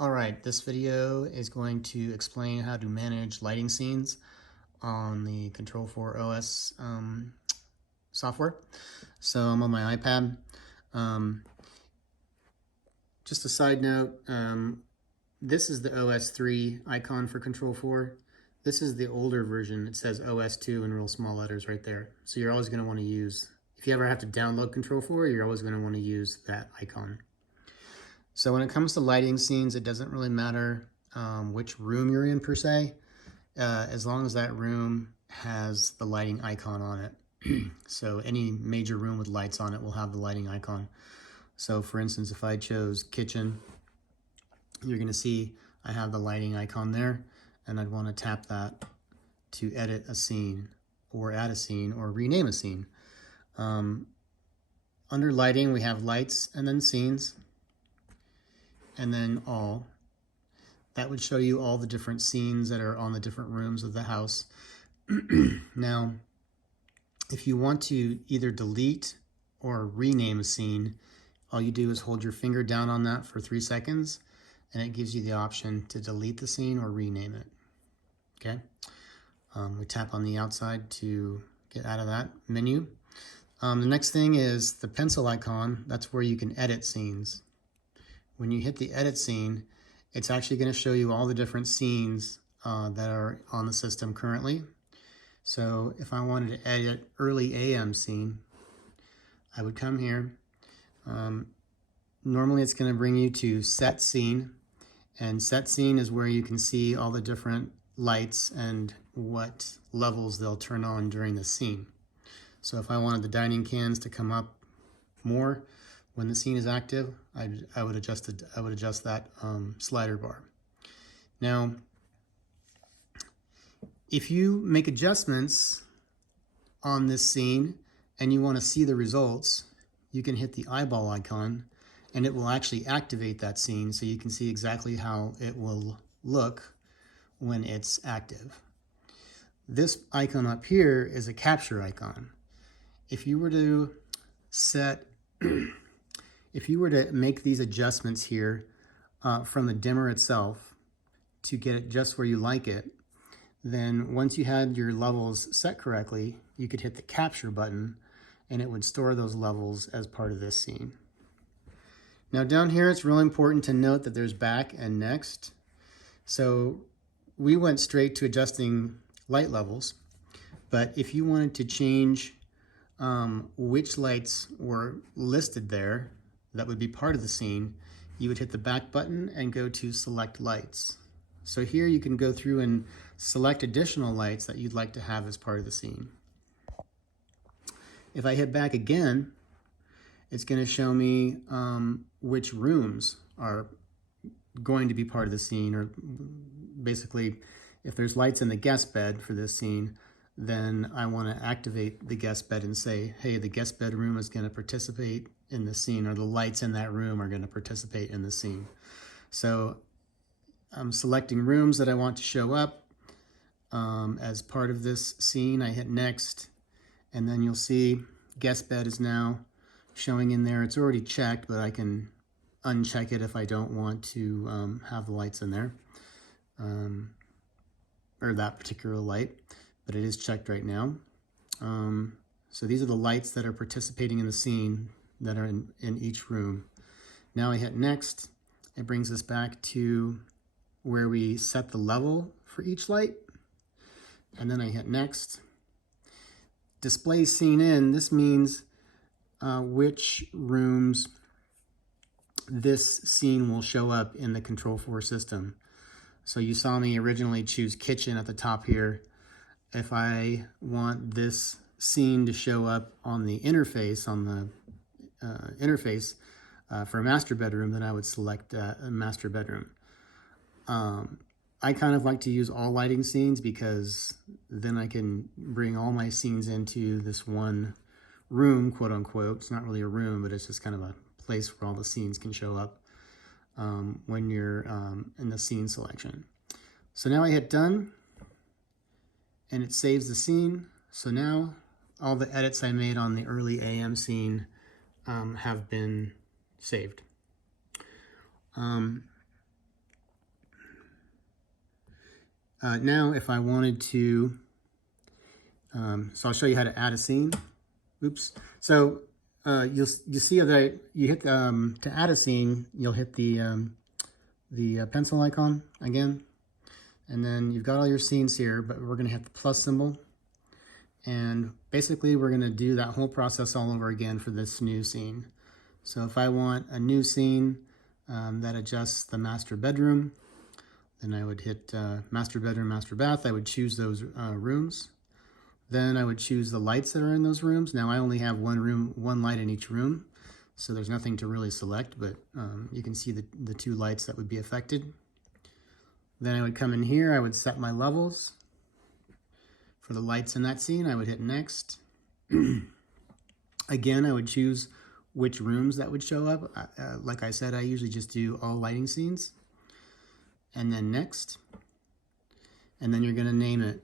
Alright, this video is going to explain how to manage lighting scenes on the Control4 OS software. So I'm on my iPad. Um, just a side note, this is the OS3 icon for Control4. This is the older version. It says OS2 in real small letters right there. So you're always going to want to use, if you ever have to download Control4, you're always going to want to use that icon. So when it comes to lighting scenes, it doesn't really matter which room you're in per se, as long as that room has the lighting icon on it. So any major room with lights on it will have the lighting icon. So for instance, if I chose kitchen, you're going to see I have the lighting icon there, and I'd want to tap that to edit a scene or add a scene or rename a scene. Under lighting, we have lights and then scenes, and then all. That would show you all the different scenes that are on the different rooms of the house. Now, if you want to either delete or rename a scene, all you do is hold your finger down on that for 3 seconds, and it gives you the option to delete the scene or rename it. Okay? We tap on the outside to get out of that menu. The next thing is the pencil icon. That's where you can edit scenes. When you hit the edit scene, it's actually going to show you all the different scenes that are on the system currently. So if I wanted to edit early AM scene, I would come here. Normally it's going to bring you to set scene, and set scene is where you can see all the different lights and what levels they'll turn on during the scene. So if I wanted the dining cans to come up more when the scene is active, I would adjust that slider bar. Now, if you make adjustments on this scene and you want to see the results, you can hit the eyeball icon, and it will actually activate that scene so you can see exactly how it will look when it's active. This icon up here is a capture icon. If you were to make these adjustments here from the dimmer itself to get it just where you like it, then once you had your levels set correctly, you could hit the capture button and it would store those levels as part of this scene. Now down here, it's really important to note that there's back and next. So we went straight to adjusting light levels, but if you wanted to change which lights were listed there that would be part of the scene, you would hit the back button and go to select lights. So here you can go through and select additional lights that you'd like to have as part of the scene. If I hit back again, it's going to show me which rooms are going to be part of the scene, or basically if there's lights in the guest bed for this scene, then I want to activate the guest bed and say, hey, the guest bedroom is going to participate in the scene, or the lights in that room are going to participate in the scene. So I'm selecting rooms that I want to show up as part of this scene. I hit next, and then you'll see guest bed is now showing in there. It's already checked, but I can uncheck it if I don't want to have the lights in there, or that particular light, but it is checked right now. So these are the lights that are participating in the scene that are in each room. Now I hit next. It brings us back to where we set the level for each light. And then I hit next. Display scene in, this means which rooms this scene will show up in the Control4 system. So you saw me originally choose kitchen at the top here. If I want this scene to show up on the interface, for a master bedroom, then I would select a master bedroom. I kind of like to use all lighting scenes because then I can bring all my scenes into this one room, quote unquote. It's not really a room, but it's just kind of a place where all the scenes can show up when you're in the scene selection. So now I hit done, and it saves the scene. So now all the edits I made on the early AM scene have been saved. Now, if I wanted to, so I'll show you how to add a scene. Oops. So you see that you hit to add a scene, you'll hit the pencil icon again, and then you've got all your scenes here. But we're going to hit the plus symbol, and basically we're going to do that whole process all over again for this new scene. So if I want a new scene that adjusts the master bedroom, then I would hit master bedroom, master bath. I would choose those rooms. Then I would choose the lights that are in those rooms. Now I only have one light in each room, so there's nothing to really select, but you can see the two lights that would be affected. Then I would come in here, I would set my levels. For the lights in that scene, I would hit next. Again, I would choose which rooms that would show up. Like I said, I usually just do all lighting scenes. And then next. And then you're going to name it.